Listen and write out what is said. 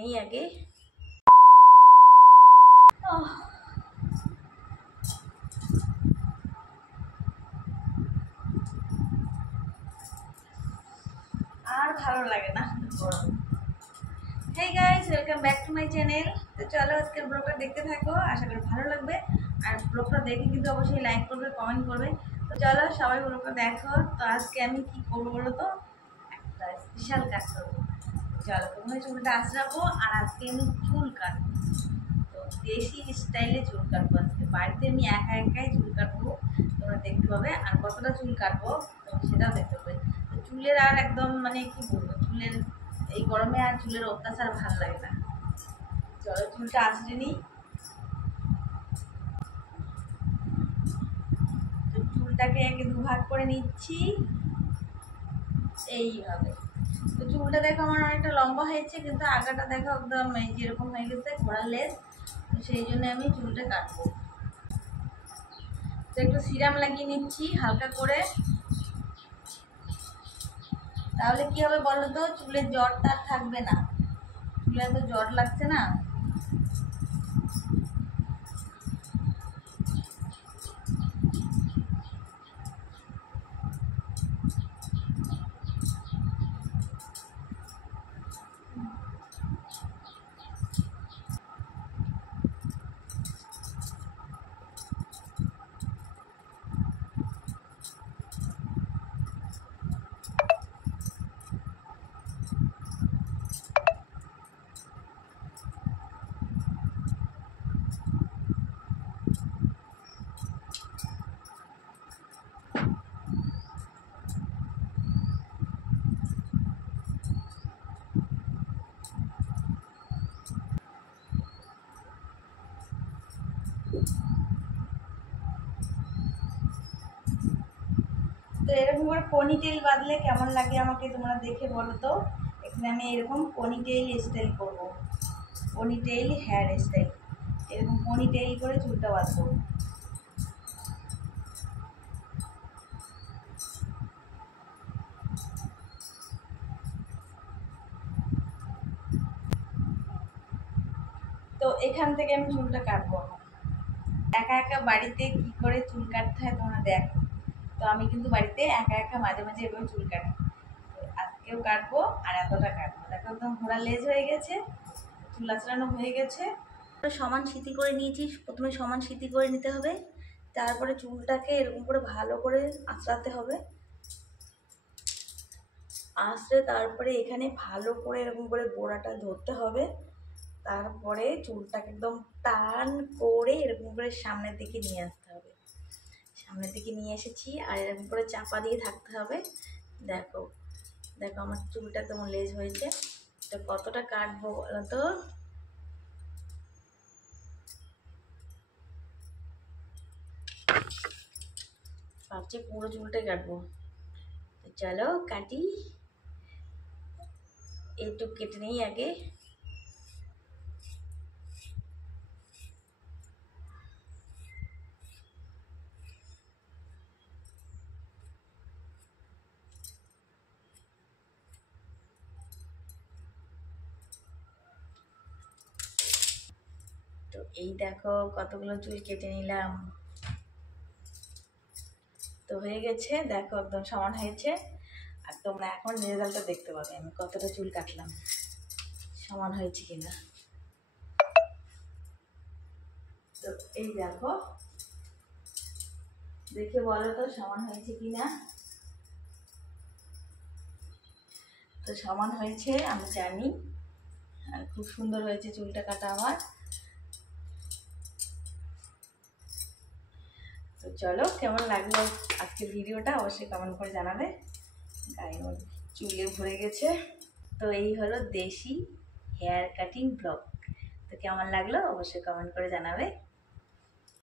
নেই আগে। আর ভালো লাগে না গরম। Hey guys, welcome back to my channel. তো চলো আজকের ব্লগটা দেখতে থাকো, আশা করি ভালো লাগবে। আর ব্লগটা দেখে কিন্তু অবশ্যই লাইক করবে, কমেন্ট করবে। তো চলো সবাই ব্লগটা দেখো। তো আজকে আমি কি করবো বলো তো, একটা স্পেশাল কাজ করবো। চলো প্রথমে চুলটা আঁচড়াবো, আর আজকে আমি চুল কাটবো। তো দেশি স্টাইলে চুল কাটবো আজকে। বাড়িতে আমি একা একাই চুল কাটবো, তোমরা দেখতে পাবে। আর কতটা চুল কাটবো তোমরা সেটাও দেখতে পাবে। তো চুলের আর একদম মানে কি বলবো, চুলের এই গরমে আর চুলের অত্যাচার ভালো লাগে না। চলো চুলটা আঁচড়ে নিই। তো চুলটাকে একে দুভাগ করে নিচ্ছি এইভাবে। তো চুলটা দেখো আমার অনেকটা লম্বা হয়েছে, কিন্তু আগাটা দেখো একদম এই যেরকম হয়ে গেছে ঘোড়ার লেজ। তো সেই জন্য আমি চুলটা কাটবো। তো একটু সিরাম লাগিয়ে নিচ্ছি হালকা করে। তাহলে কি হবে বলো তো, চুলের জটটা আর থাকবে না। চুলে তো জট লাগছে না। তো এরকম করে পনিটেল বাঁধলে কেমন লাগে আমাকে তোমরা দেখে বলো তো। এখানে আমি এরকম পনিটেল স্টাইল করবো, পনিটেল হেয়ার স্টাইল। এরকম পনিটেল করে চুলটা বাঁধবো। তো এখান থেকে আমি চুলটা কাটবো। একা একা বাড়িতে কি করে চুল কাটতে হয় তোমরা দেখো। তো আমি কিন্তু বাড়িতে একা একা মাঝে মাঝে এভাবে চুল কাটি। তো আজকেও কাটবো, আর এতটা কাটবো। দেখো একদম ঘোড়া লেজ হয়ে গেছে, চুল আঁচড়ানো হয়ে গেছে। সমান সিঁথি করে নিয়েছি। প্রথমে সমান সিঁথি করে নিতে হবে, তারপরে চুলটাকে এরকম করে ভালো করে আঁচড়াতে হবে। আঁচড়ে তারপরে এখানে ভালো করে এরকম করে গোড়াটা ধরতে হবে। তারপরে চুলটাকে একদম টান করে এরকম করে সামনের দিকে নিয়ে আসতে হবে। সামনের দিকে নিয়ে এসেছি, আর এরকম করে চাপা দিয়ে থাকতে হবে। দেখো দেখো আমার চুলটা কেমন লেজ হয়েছে। তো কতটা কাটবো বলো তো। ভাবছি পুরো চুলটাই কাটবো। তো চলো কাটি, একটু কেটে নিই আগে। তো এই দেখো কতগুলো চুল কেটে নিলাম। তো হয়ে গেছে, দেখো একদম সমান হয়েছে। আর তোমরা এখন রেজাল্টটা দেখতে পাবে আমি কতটা চুল কাটলাম, সমান হয়েছে কিনা। তো এই দেখো, দেখে বলো তো সমান হয়েছে কিনা। তো সমান হয়েছে আমি জানি, আর খুব সুন্দর হয়েছে চুলটা কাটা আমার। তো চলো কেমন লাগলো আজকের ভিডিওটা অবশ্যই কমেন্ট করে জানাবে। গায়ে চুলে ভরে গেছে। তো এই হলো দেশি হেয়ার কাটিং ব্লগ। তো কেমন লাগলো অবশ্যই কমেন্ট করে জানাবে।